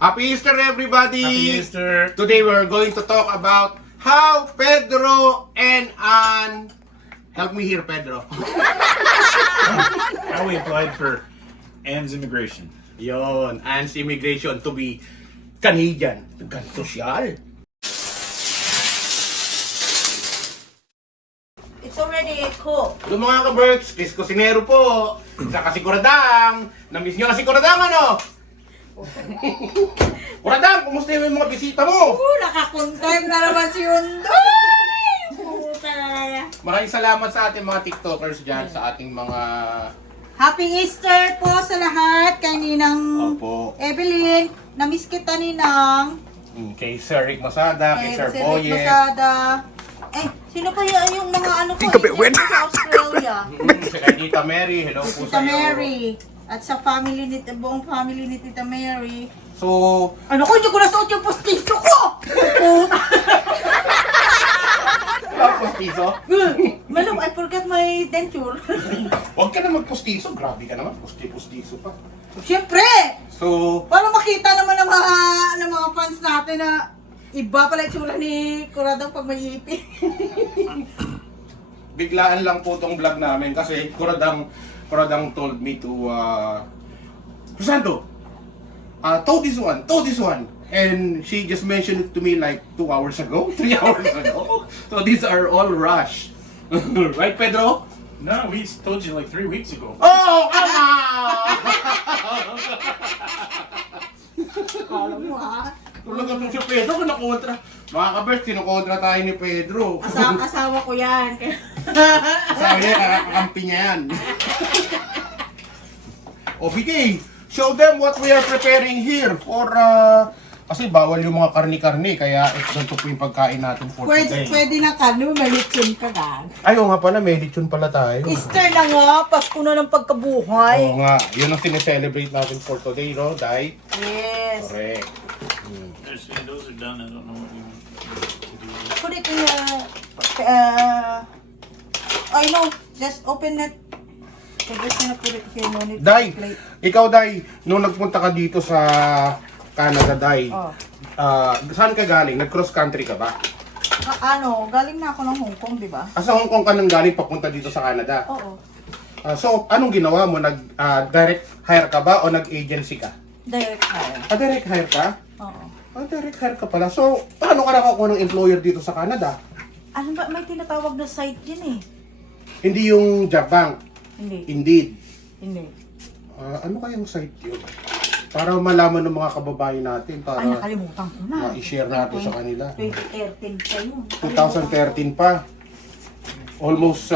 Happy Easter, everybody! Happy Easter! Today we're going to talk about how Pedro and Ann... Help me here, Pedro. How we applied for Ann's immigration. Yon, Ann's immigration to be Canadian. Ganito siya. It's already cooked. Hello mga ka-Berks, kis Kusinero po. Saka si Kuradang. Namiss nyo na si Kuradang, ano? Kuradang, kumusta yung mga bisita mo? Nakakontent na naman si Undoy! Puta na. Maraming salamat sa ating mga TikTokers dyan, sa ating mga... Happy Easter po sa lahat. Kay Ninang Opo. Evelyn. Namiss kita, Ninang. Kay Sir Rick Masada, kay Sir Rick Boye. Masada. Eh, sino pa yung mga ano ko? Indian sa Australia. Kay Tita Mary, hello po Tita sa'yo. Mary. At sa family ni buong family ni Tita Mary. So, Ano ko, hindi ko nasuot yung postizo ko! Puta! postizo? Malum, I forgot my denture. Huwag ka na magpostizo, grabe ka naman, postizo pa. Siyempre! So, Para makita naman ng mga fans natin na iba pala itsura ni Kuradang pag may ipin. biglaan lang po tong vlog namin kasi Kuradang told me to, Susanto, told this one. And she just mentioned it to me like 2 hours ago, 3 hours ago. So these are all rush. Right, Pedro? No, we told you like 3 weeks ago. Oh, come on! Kala mo ha? Talaga po si Pedro, nakontra. Mga kabers, kinukontra tayo ni Pedro. Asawa ko yan. Sabi niya, kakakampi niya yan. O, BK, show them what we are preparing here for, kasi bawal yung mga karni-karni, kaya ganito po yung pagkain natin for today. Pwede na kano, malitsyon ka na. Ay, oo nga pala, may lechon pala tayo. Easter na nga, Pasko na ng pagkabuhay. Oo nga, yun ang sineselebrate natin for today, no, Day? Yes. Correct. Those are done. I don't know what you want to do. Put it in I know, just open it. So just gonna put it here, no need Day, to plate. ikaw, Day, nung nagpunta ka dito sa Canada, Day, Oh. saan ka galing? Nag-cross country ka ba? Galing na ako ng Hong Kong, di ba? Sa Hong Kong ka nang galing papunta dito sa Canada. Oo. So, anong ginawa mo? Direct hire ka ba o nag-agency ka? Direct hire. Direct hire ka? Oo. Direct hire ka pala. So, paano ka nakakuha ng employer dito sa Canada? Ano ba, may tinatawag na site yun eh. Hindi yung job bank. Hindi. Indeed. Hindi. Ano kayang site yun? Para malaman ng mga kababayan natin. Para Ay, nakalimutan ko na. ma-share natin sa kanila. 2013 pa yun. 2013 pa. Almost,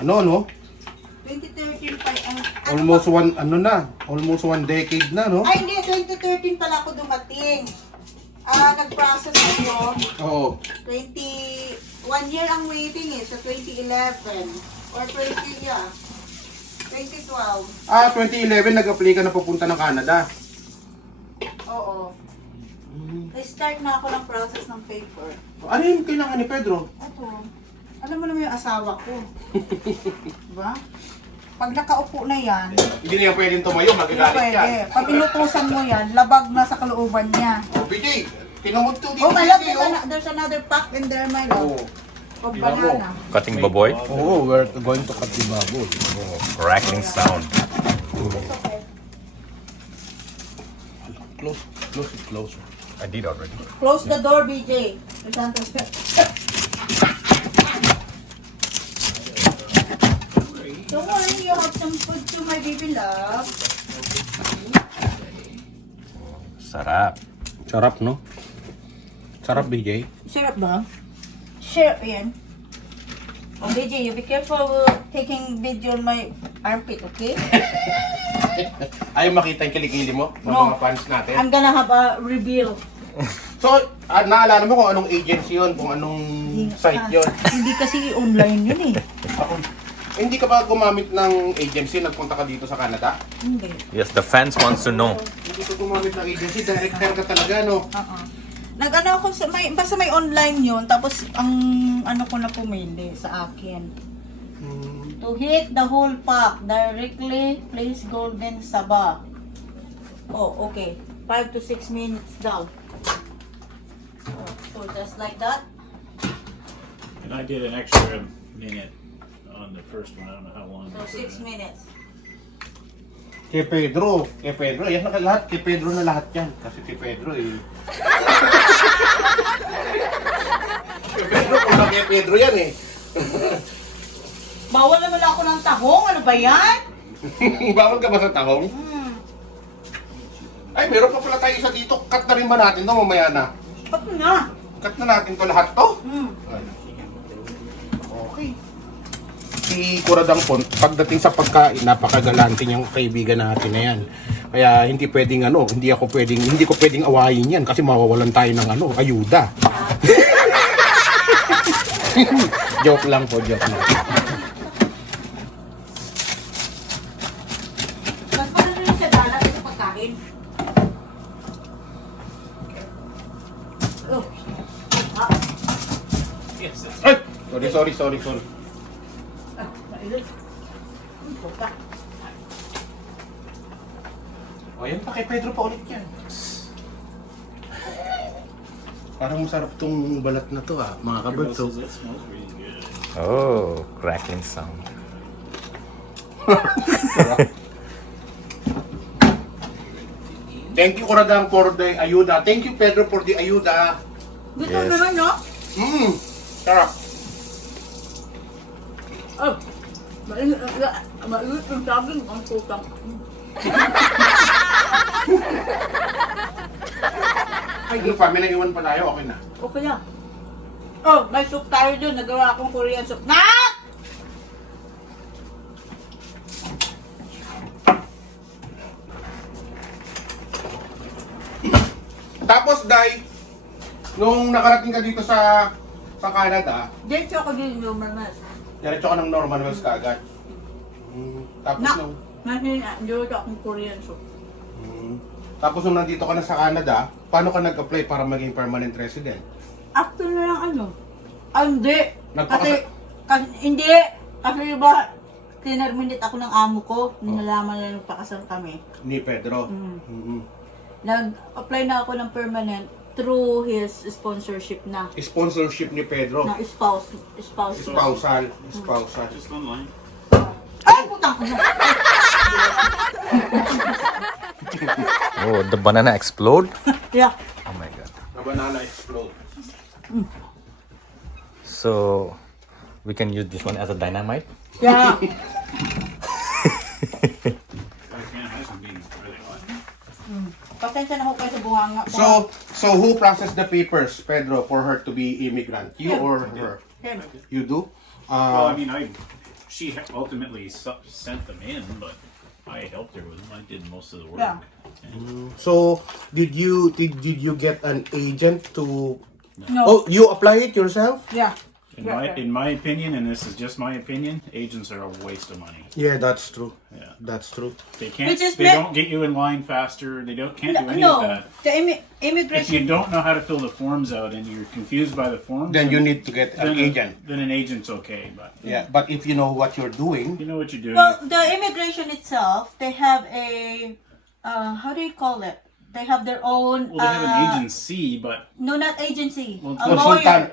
no? 2013 pa. Almost one decade na, no? Ay, hindi. 2013 pala ako dumating. Nag-process ako. Oo. 1 year ang waiting eh. Sa 2011. Or 2012. 2011 nag-apply ka na papunta ng Canada. Oo. I-start na ako ng process ng paper. Ano yung kailangan ni Pedro? Ito. Alam mo naman yung asawa ko. Diba? Pag nakaupo na yan, Hindi niya pwedeng tumayo, hindi magagalit pwede. yan. Pag inutusan mo yan, labag na sa kalooban niya. BJ, tinamod to dito. Oh my love, there's another pack in there, my love. Of Tingnan mo. banana. Cutting baboy? Oo, we're going to cut the baboy. Crackling sound. It's okay. Close it closer. I did already. Close the door, BJ. Don't worry, you have some food too, my baby love. Sarap. Sarap, no? Sarap, BJ. Syrup ba? Syrup yan. Oh, BJ, you be careful taking video on my armpit, okay? Ayaw makita yung kilikili mo ng No. mga fans natin. I'm gonna have a reveal. So, naalala mo kung anong agency yun, kung anong site yun. Hindi kasi online yun eh. Hindi ka ba gumamit ng agency? Nagpunta ka dito sa Canada? Hindi. Yes, the fans wants to know. Hindi ka gumamit ng agency, direct hire ka talaga, no? Nag-ano ako, basta may online yun, tapos ang ano ko na pumili sa akin. To hit the whole pack, directly place Golden Saba. Oh, okay. 5 to 6 minutes daw. So just like that. And I did an extra minute on the first one. I don't know how long. So 6 minutes. Kay Pedro, yan na lahat. Kay Pedro na lahat yan. Kasi kay Pedro eh. Kay Pedro, kung kay Pedro yan eh. Bawal naman ako ng tahong. Ano ba yan? Bawal ka ba sa tahong? Ay, meron pa pala tayo isa dito. Cut na rin ba natin to mamaya na? Ba't na? Cut na natin to lahat to? Hmm. Okay. Si Kuradang po, pagdating sa pagkain, napakagalante niyang kaibigan natin na yan. Kaya hindi pwedeng hindi ko pwedeng awayin yan kasi mawawalan tayo ng ayuda. Joke lang po, joke lang. Mas maganda rin siya dala sa pagkain. Oh. Ah, Yes, that's Ay! Sorry. mailit. Buka. O yan pa, kay Pedro pa ulit yan. Parang masarap tong balat na to mga kaberto. That smells really good. Oh, crackling sound. Thank you, Kuradang, for the ayuda. Thank you, Pedro, for the ayuda. Gusto Yes. naman, no? Sarap. Oh. Mailit yung sabi ang putang. Ano pa, may naiwan pa tayo, okay na. Okay na. Oh, may soup tayo dun. Nagawa akong Korean soup. Na! Tapos, Day, nung nakarating ka dito sa Canada, Dito ako din yung manas. diretso ka ng normal wells kaagad. Tapos Na! nung Nandito akong Korean soup. tapos nung nandito ka na sa Canada, paano ka nag-apply para maging permanent resident? After na lang ano? Hindi. Nagpakasa- Hindi. Kasi ba, tinerminate ako ng amo ko. Nalaman na nagpakasal kami. Ni Pedro. Nag-apply na ako ng permanent through his sponsorship na. Sponsorship ni Pedro. Na spouse. Spousal. Just online. Ay, putang ko na. Oh, the banana explode? Yeah. Oh my god. Na banana explode. So, we can use this one as a dynamite? Yeah. I can't have some beans really hot. Pasensya na ako kayo sa bunganga. So who processed the papers, Pedro, for her to be immigrant? You Yeah. or her? Him. You do? Well, I mean, she ultimately sent them in, but I helped her with them. I did most of the work. Yeah. So did you get an agent to? No. Oh, you apply it yourself? Yeah. In my opinion, and this is just my opinion, agents are a waste of money. Yeah, that's true. Yeah. That's true. They can't. Which is They me- don't get you in line faster. They can't do any of No. that. The If immigration. you don't know how to fill the forms out and you're confused by the forms, Then you need to get an agent. Then an agent's okay, but Yeah, but if you know what you're doing, you know what you're doing. Well, the immigration itself, they have a, how do you call it? They have their own. Well, they have an agency, but No, not agency. Well, A lawyer. consultant.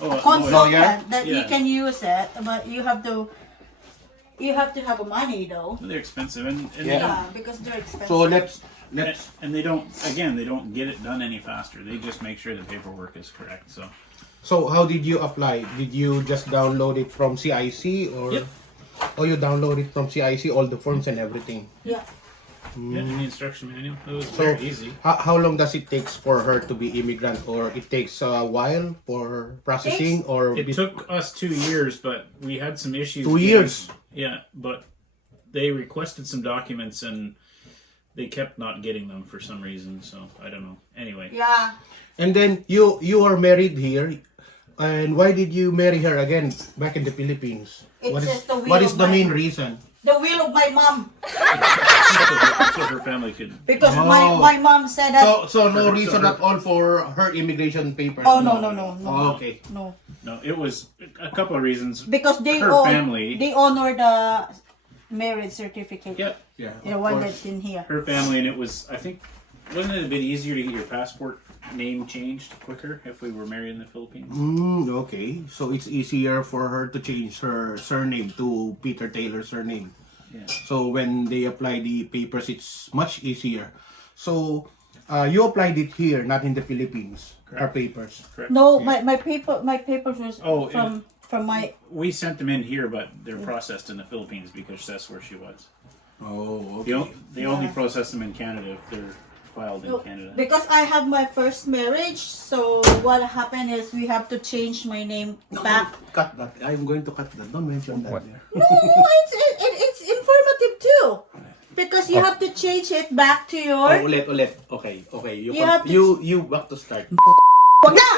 Consultant that you Yeah. can use it, but you have to have money though. they're expensive, and Yeah. Yeah, because they're expensive. So let's and they don't. Again, they don't get it done any faster. They just make sure the paperwork is correct. So how did you apply? Did you just download it from CIC or? Yep. Oh, you download it from CIC, all the forms and everything. Yeah. Yeah, in the instruction manual, it was So very easy. how long does it take for her to be immigrant, or it takes a while for processing, or It took us 2 years, but we had some issues. 2 years? Yeah, but they requested some documents and they kept not getting them for some reason. So I don't know. Anyway, Yeah. And then you are married here, and why did you marry her again back in the Philippines? It's just the will what is of the my- main reason? The will of my mom, so her family could. because Oh. my mom said that. So no reason at all for her immigration papers. Oh no. Oh, okay. No. No, it was a couple of reasons. Because they Her family- they honor the marriage certificate. Yeah, Yeah. The of one course. that's in here. her family, and it was. I think Wouldn't it have been easier to get your passport name changed quicker if we were married in the Philippines? Okay, so it's easier for her to change her surname to Peter Taylor's surname. Yeah. So when they apply the papers, it's much easier. So you applied it here, not in the Philippines. Our papers. Correct. No, my papers was Oh, from my. We sent them in here, but they're processed in the Philippines because that's where she was. Oh, They, okay. they only process them in Canada if they're filed in Canada. Because I have my first marriage, so what happened is we have to change my name back. Cut that. I'm going to cut that. Don't mention that. What? There. No, it's informative too. Because you have to change it back to your. Oh, ulit. Okay. You have to- You back to start. Wag na!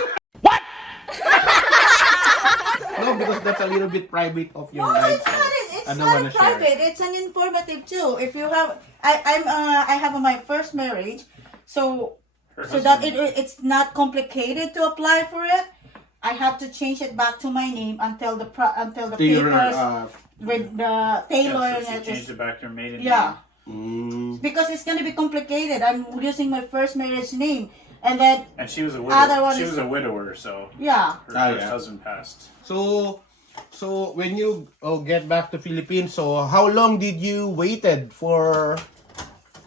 No, because that's a little bit private of your No, life. it's not. It's I don't not wanna share it. private. It's an informative too. If you have, I have my first marriage, so Her that husband- it's not complicated to apply for it. I have to change it back to my name until the To your papers with the Taylor Yeah, so she and changed it back to her maiden yeah. name. Because it's gonna be complicated. I'm using my first marriage name, and then And she was a Other widower. one She is- was a widower, so yeah. her Ah, first yeah. husband passed. So when you get back to Philippines, so how long did you waited for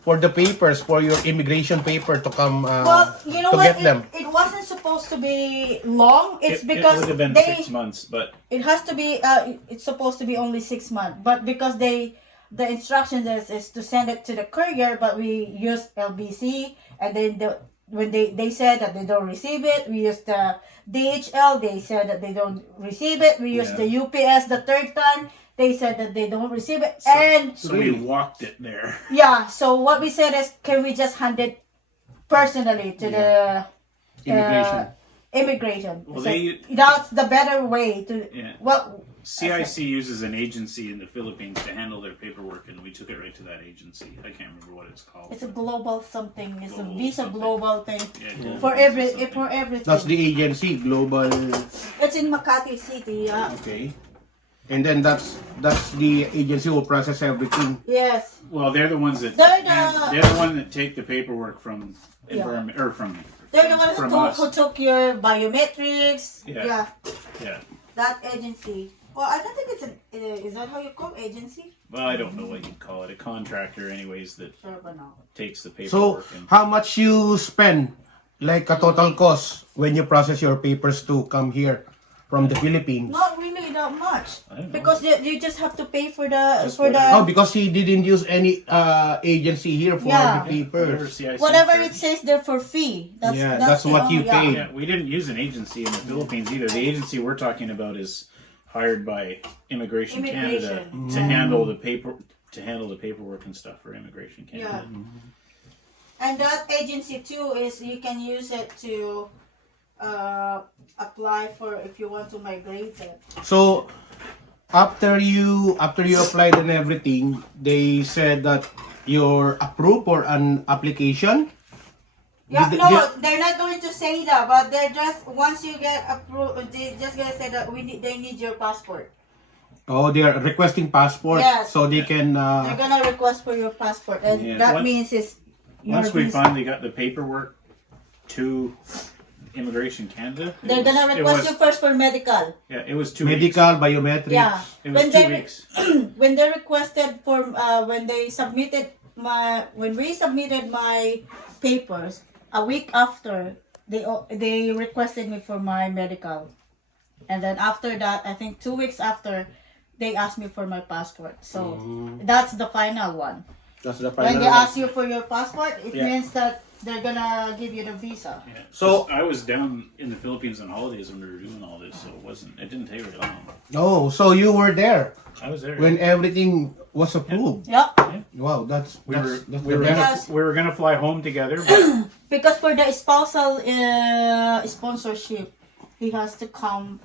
the papers, for your immigration paper to come Well, you know to what? get them? It wasn't supposed to be long. It's It because would have been they. 6 months, but It has to be. It's supposed to be only 6 months, but because the instructions is to send it to the courier, but we use LBC, and then when they said that they don't receive it, we use the DHL. They said that they don't receive it. We use Yeah. the UPS the third time. They said that they don't receive it, so we walked it there. yeah. So what we said is, can we just hand it personally to the Immigration. immigration? Well, So they- that's the better way to. Yeah. Well, CIC uses an agency in the Philippines to handle their paperwork, and we took it right to that agency. I can't remember what it's called. it's a global something. It's a Global Visa something. global thing Yeah, global for something. everything. That's the agency, Global. It's in Makati City. Yeah. Okay. And then that's the agency who process everything. Yes. Well, they're the ones that They're the one that take the paperwork from environment or from They're the one from who us. took your biometrics. Yeah. Yeah. Yeah. That agency. Well, I don't think it's an. Is that how you call agency? Well, I don't know what you'd call it. A contractor, anyways, that Sure, but no. takes the So paperwork. and how much you spend, like a total cost, when you process your papers to come here from the Philippines? Not really that much. I don't know. Because you just have to pay for the Just for the Oh, because he didn't use any agency here for Yeah. the whatever papers. CIC whatever charge. it says there for fee. Yeah, that's what you yeah. pay. Yeah, we didn't use an agency in the Philippines either. The agency we're talking about is hired by Immigration Canada Immigration. to handle the paperwork and stuff for Immigration Yeah. Canada. And that agency too is you can use it to apply for if you want to migrate it. So after you applied and everything, they said that you're approved for an application. Yeah, Did- no, did- they're not going to say that, but they're just once you get approved, they just gonna say that they need your passport. Oh, they are requesting passport, Yes. so they can. They're gonna request for your passport, and Yeah. that Once- means it's Once your we visa. finally got the paperwork to Immigration Canada, They're gonna request you first for medical. Yeah, it was 2 medical, biometrics. Yeah, Weeks. It was 2 weeks. when they requested for when they submitted when we submitted my papers a week after they requested me for my medical, and then after that I think 2 weeks after they asked me for my passport. So that's the final one. That's the When final they one. ask you for your passport, it Yeah. means that they're gonna give you the visa. Yeah. So- I was down in the Philippines on holidays when we were doing all this, so it didn't take very long. Oh, so you were there I was there. when everything was approved. Yep. Wow, that's we were that's we the were, benefit. we were gonna fly home together, but Because for the spousal sponsorship, he has to come.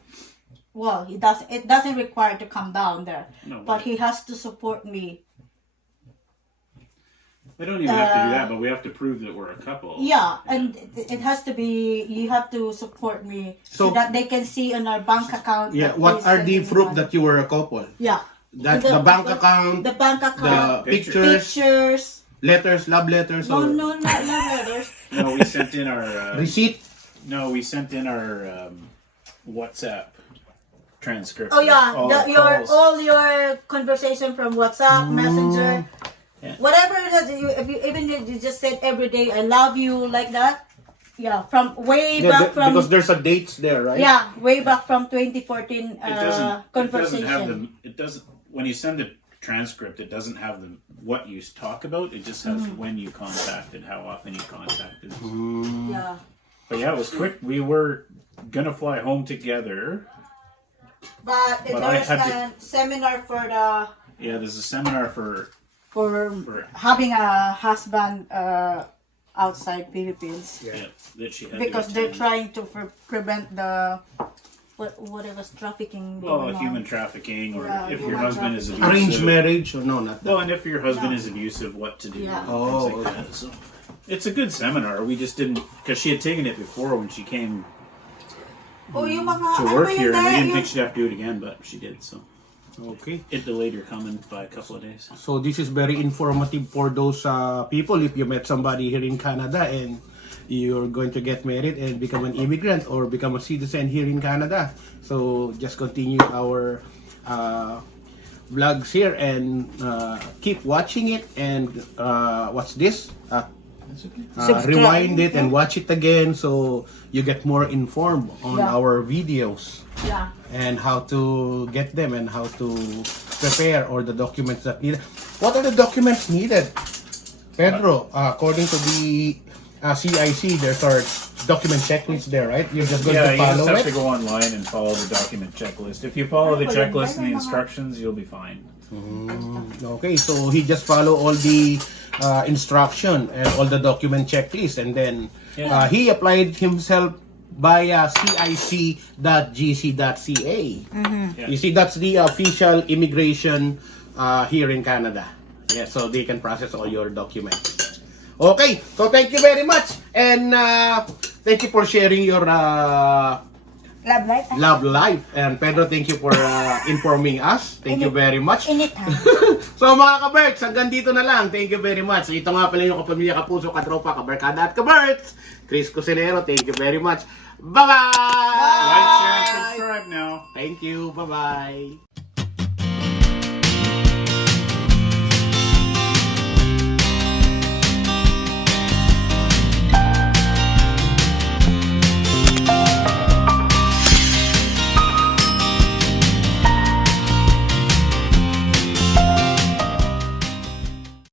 Well, it doesn't require to come down there, No, but he has to support me. they don't even have to do that. But we have to prove that we're a couple. Yeah, and it has to be. You have to support me so, So- that they can see on our bank account. Yeah, that what he's are the sending proof money. that you were a couple? Yeah, That the bank account, the bank the account, Pictures. pictures, pictures, letters, love letters, No, or no, not love letters. No, we sent in our receipt? WhatsApp transcript. Oh yeah, All our calls. all your conversation from WhatsApp, Messenger, Yeah. whatever it is. Even if you just said every day I love you like that. Yeah, from way Yeah, back from because there's a dates there, right? yeah, way back from 2014 It doesn't conversation. have them. It doesn't. When you send a transcript, it doesn't have the what you talk about. It just has when you contacted, how often you contacted. Yeah. But yeah, it was quick. We were gonna fly home together. But But I there's had a seminar for Yeah, there's a seminar for for having a husband outside Philippines that she had because to they're attend. trying to prevent the what it was trafficking. Well, going on. human trafficking, or Yeah, if your human husband is trafficking. abusive. Arranged marriage or no, not that. Well, and if your husband Yeah. is abusive, what to do? Yeah. and Oh, things like that. So it's a good seminar. We just didn't because she had taken it before when she came Oh, yung mga to ano work ba yun here, and we dahil didn't yung- think she'd have to do it again, but she did. So Okay. it delayed her coming by a couple of days. So this is very informative for those people if you met somebody here in Canada and you're going to get married and become an immigrant or become a citizen here in Canada. So just continue our vlogs here and keep watching it and what's this? That's okay. Subscribe. Rewind it and watch it again so you get more informed on Yeah. our videos Yeah. and how to get them and how to prepare or the documents that needed. What are the documents needed? Pedro, according to the CIC, there's our document checklist there, right? You're just going Yeah, to you just follow have it? to go online and follow the document checklist. If you follow the checklist and the instructions, you'll be fine. Okay, so he just follow all the instruction and all the document checklist and then he applied himself via cic.gc.ca. Yeah. You see, that's the official immigration here in Canada. Yeah, so they can process all your documents. Okay, so thank you very much and thank you for sharing your Love life. love life. And Pedro, thank you for informing us. Thank you very much. Init ha. So mga ka-Berks, hanggang dito na lang. Thank you very much. So, ito nga pala yung kapamilya, kapuso, katropa, kabarkada at ka-Berks. Chris Kusinero, thank you very much. Bye-bye! Like, share, and subscribe now. Thank you. Bye-bye.